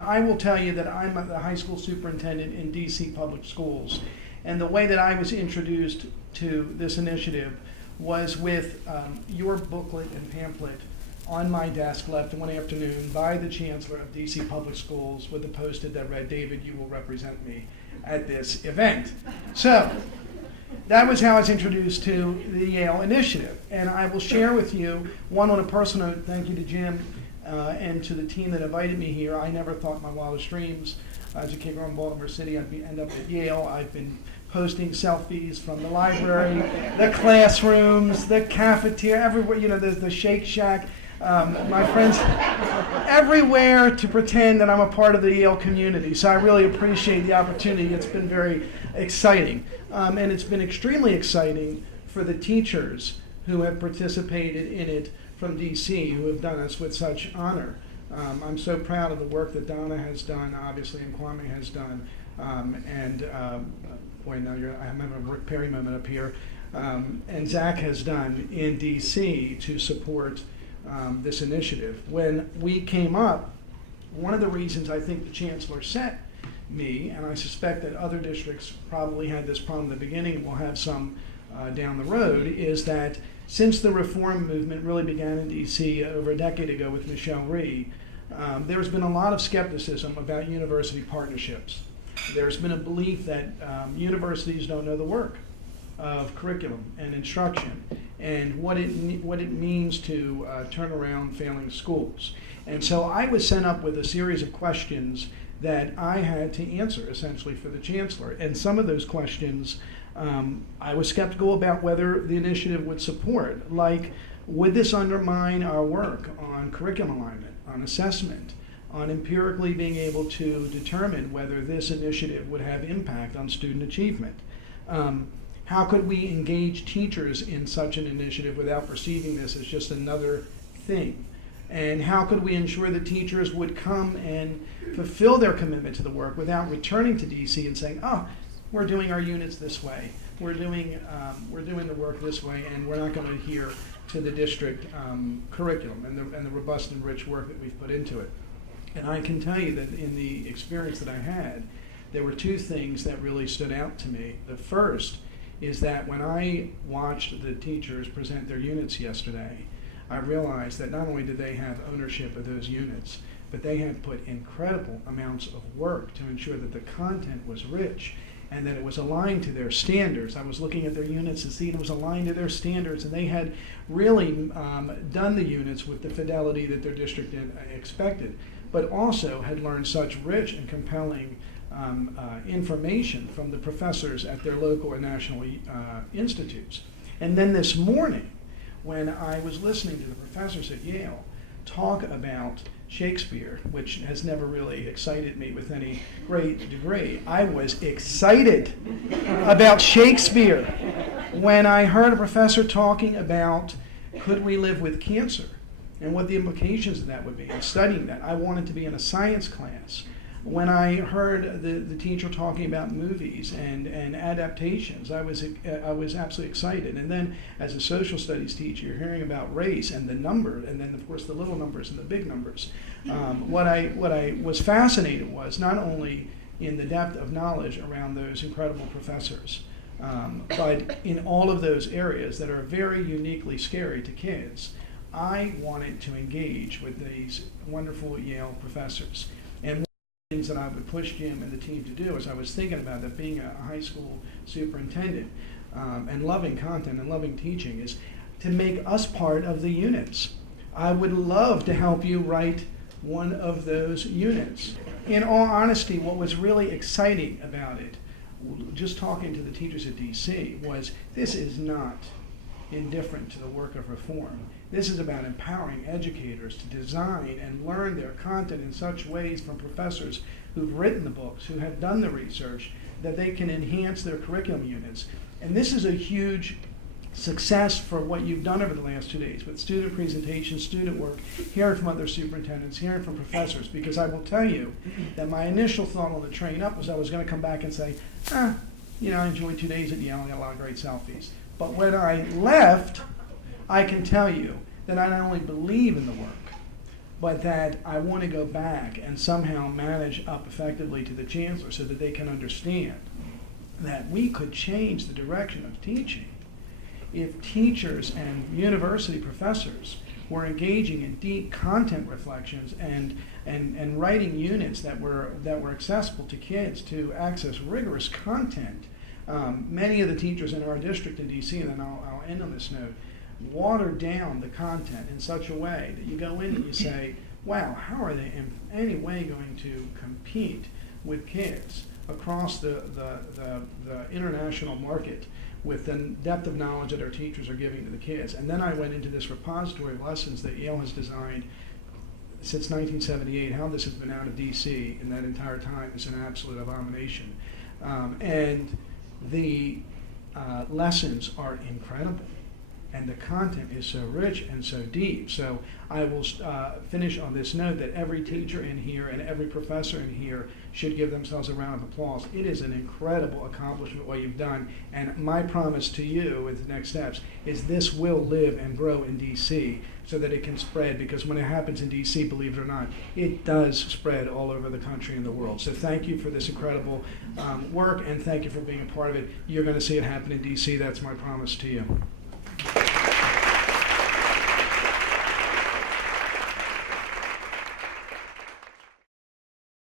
I will tell you that I'm the high school superintendent in DC public schools. And the way that I was introduced to this initiative was with your booklet and pamphlet on my desk left one afternoon by the Chancellor of DC Public Schools with a post-it that read, "David, you will represent me at this event." So that was how I was introduced to the Yale Initiative. And I will share with you, one on a personal note, thank you to Jim and to the team that invited me here. I never thought in my wildest dreams as a kid from Baltimore City I'd end up at Yale. I've been posting selfies from the library, the classrooms, the cafeteria, everywhere, the Shake Shack. My friends, everywhere to pretend that I'm a part of the Yale community. So I really appreciate the opportunity. It's been very exciting. And it's been extremely exciting for the teachers who have participated in it from DC, who have done us with such honor. I'm so proud of the work that Donna has done, obviously, and Kwame has done. Boy, now I'm having a Rick Perry moment up here. And Zach has done in DC to support this initiative. When we came up, one of the reasons I think the Chancellor sent me, and I suspect that other districts probably had this problem in the beginning and will have some down the road, is that since the reform movement really began in DC over a decade ago with Michelle Rhee, there's been a lot of skepticism about university partnerships. There's been a belief that universities don't know the work of curriculum and instruction and what it means to turn around failing schools. And so I was sent up with a series of questions that I had to answer essentially for the Chancellor. And some of those questions I was skeptical about whether the initiative would support, like, would this undermine our work on curriculum alignment, on assessment, on empirically being able to determine whether this initiative would have impact on student achievement? How could we engage teachers in such an initiative without perceiving this as just another thing? And how could we ensure that teachers would come and fulfill their commitment to the work without returning to DC and saying, "Oh, we're doing our units this way, we're doing the work this way, and we're not going to adhere to the district curriculum and the robust and rich work that we've put into it." And I can tell you that in the experience that I had, there were two things that really stood out to me. The first is that when I watched the teachers present their units yesterday, I realized that not only did they have ownership of those units, but they had put incredible amounts of work to ensure that the content was rich and that it was aligned to their standards. I was looking at their units to see it was aligned to their standards, and they had really done the units with the fidelity that their district expected, but also had learned such rich and compelling information from the professors at their local and national institutes. And then this morning, when I was listening to the professors at Yale talk about Shakespeare, which has never really excited me with any great degree, I was excited about Shakespeare when I heard a professor talking about could we live with cancer and what the implications of that would be, and studying that. I wanted to be in a science class. When I heard the teacher talking about movies and adaptations, I was absolutely excited. And then as a social studies teacher, you're hearing about race and the number, and then of course the little numbers and the big numbers. What I was fascinated was not only in the depth of knowledge around those incredible professors, but in all of those areas that are very uniquely scary to kids. I wanted to engage with these wonderful Yale professors. And things that I would push Jim and the team to do as I was thinking about that being a high school superintendent and loving content and loving teaching is to make us part of the units. I would love to help you write one of those units. In all honesty, what was really exciting about it, just talking to the teachers at DC, was this is not indifferent to the work of reform. This is about empowering educators to design and learn their content in such ways from professors who've written the books, who have done the research, that they can enhance their curriculum units. And this is a huge success for what you've done over the last 2 days with student presentations, student work, hearing from other superintendents, hearing from professors, because I will tell you that my initial thought on the train up was I was going to come back and say, I enjoyed 2 days at Yale and got a lot of great selfies. But when I left, I can tell you that I not only believe in the work, but that I want to go back and somehow manage up effectively to the chancellor so that they can understand that we could change the direction of teaching if teachers and university professors were engaging in deep content reflections and writing units that were accessible to kids to access rigorous content. Many of the teachers in our district in DC, and then I'll end on this note, water down the content in such a way that you go in and you say, wow, how are they in any way going to compete with kids across the international market with the depth of knowledge that our teachers are giving to the kids? And then I went into this repository of lessons that Yale has designed since 1978. How this has been out of DC in that entire time is an absolute abomination. And the lessons are incredible. And the content is so rich and so deep. So I will finish on this note that every teacher in here and every professor in here should give themselves a round of applause. It is an incredible accomplishment what you've done. And my promise to you with the next steps is this will live and grow in DC so that it can spread, because when it happens in DC, believe it or not, it does spread all over the country and the world. So thank you for this incredible work, and thank you for being a part of it. You're going to see it happen in DC. That's my promise to you.